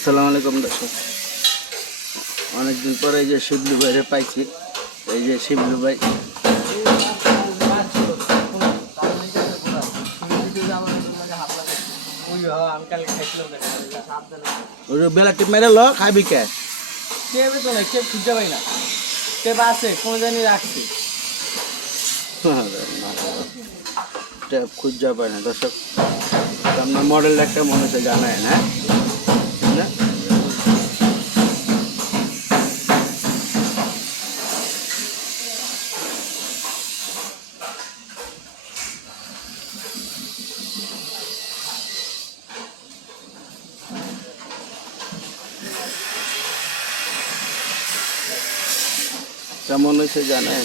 আসসালামু আলাইকুম দর্শক। অনেকদিন পরে এই যে শিবলু ভাইরে পাইছি এই যে শিবলু ভাই। বেলা টিপ মেরে লো খাবি কে? ট্যাপ খুঁজা পায় না দর্শক। আপনার মডেল একটা মনে হচ্ছে জানায় না কেমন হয়েছে জানেন?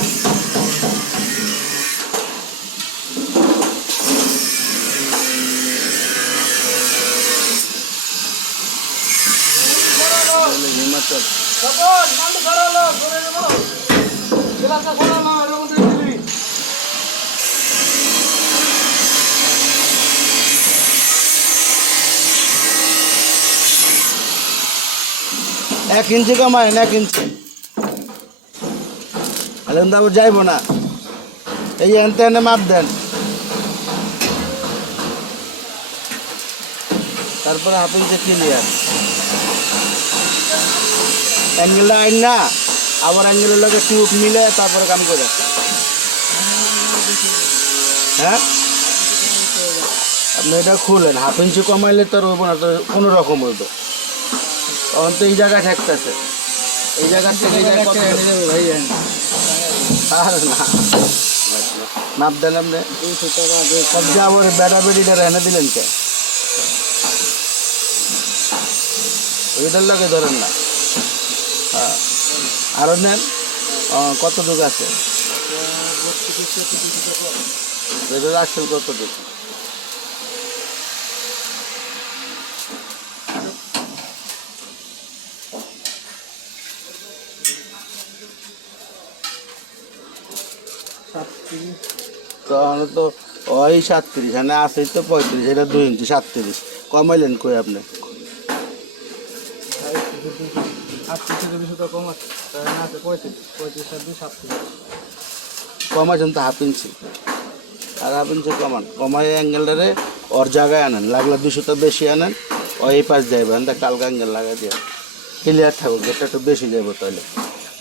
হিমাচল এক ইঞ্চি কমায় এক ইঞ্চি। আলেন দাবো যাইবো না। এই এনতে এনে মাপ দেন। তারপরে হাফ ইঞ্চি ক্লিয়ার। অ্যাঙ্গেলটা আইন না, আবার অ্যাঙ্গেলের লগে টিউব মিলে তারপরে কাম করে। হ্যাঁ? আপনি এটা খুলেন, হাফ ইঞ্চি কমাইলে তো আর হইব না, তো কোনো রকম হইব। তখন তো এই জায়গায় থাকতেছে এই জায়গা থেকে এই জায়গায় কত আর না। মাপ দেন আপনি। সব যে আবার বেড়া বেড়িটা এনে দিলেন কে? ওইটার লাগে ধরেন না। হ্যাঁ আরও নেন। কত কতটুকু আছে? এটার আসল কতটুকু তাহলে তো ওই সাতত্রিশ হ্যাঁ আছে তো পঁয়ত্রিশ, এটা দুই ইঞ্চি সাতত্রিশ। কমাইলেন কই আপনি? কমাইছেন তো হাফ ইঞ্চি আর হাফ ইঞ্চি কমান কমাই অ্যাঙ্গেলটারে ওর জায়গায় আনেন লাগলে দুশোটা বেশি আনেন ও এই পাশ যাইবে তা কালকে অ্যাঙ্গেল লাগাই দিয়ে ক্লিয়ার থাকুক যেটা একটু বেশি যাব তাহলে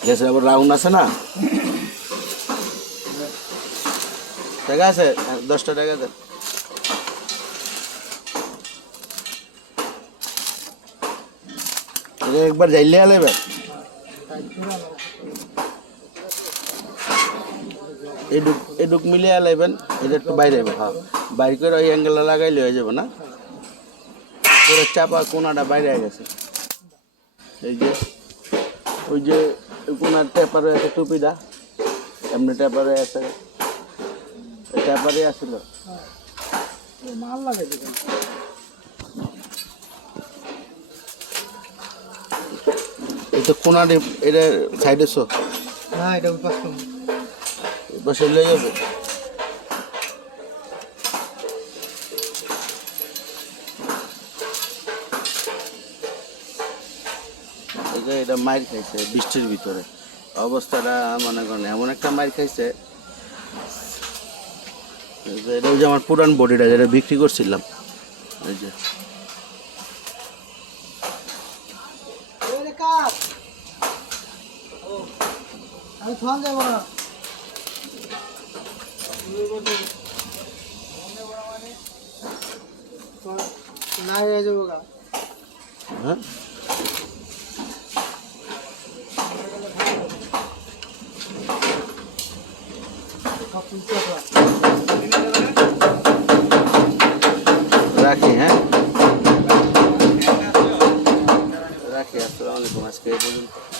গেছে আবার রাউন্ড আছে না ঠিক আছে দশটা টাকা দেন একবার যাইলে আলাইবে এডুক এডুক মিলিয়ে আলাইবেন এটা একটু বাইরে যাবে হ্যাঁ। বাইর করে ওই অ্যাঙ্গেলটা লাগাইলে হয়ে যাবে না? পুরো চাপা কোনাটা বাইরে হয়ে গেছে। এই যে ওই যে কোনার টেপার আছে টুপিটা। এমনি টেপার আছে। টেপারে আসছিল এই তো কোনার এটা সাইডে শো। বসে লয়ে যাবে। এই যে এটা মাইর খাইছে বৃষ্টির ভিতরে। অবস্থাটা মনে করেন এমন একটা মাইর খাইছে। এটা ওই যে আমার পুরান বডিটা যেটা বিক্রি করছিলাম। এই যে। আমি থাম যাব না না হয়ে যাব হ্যাঁ? রাখি হ্যাঁ? রাখি, আসসালামু আজকে এই পর্যন্ত।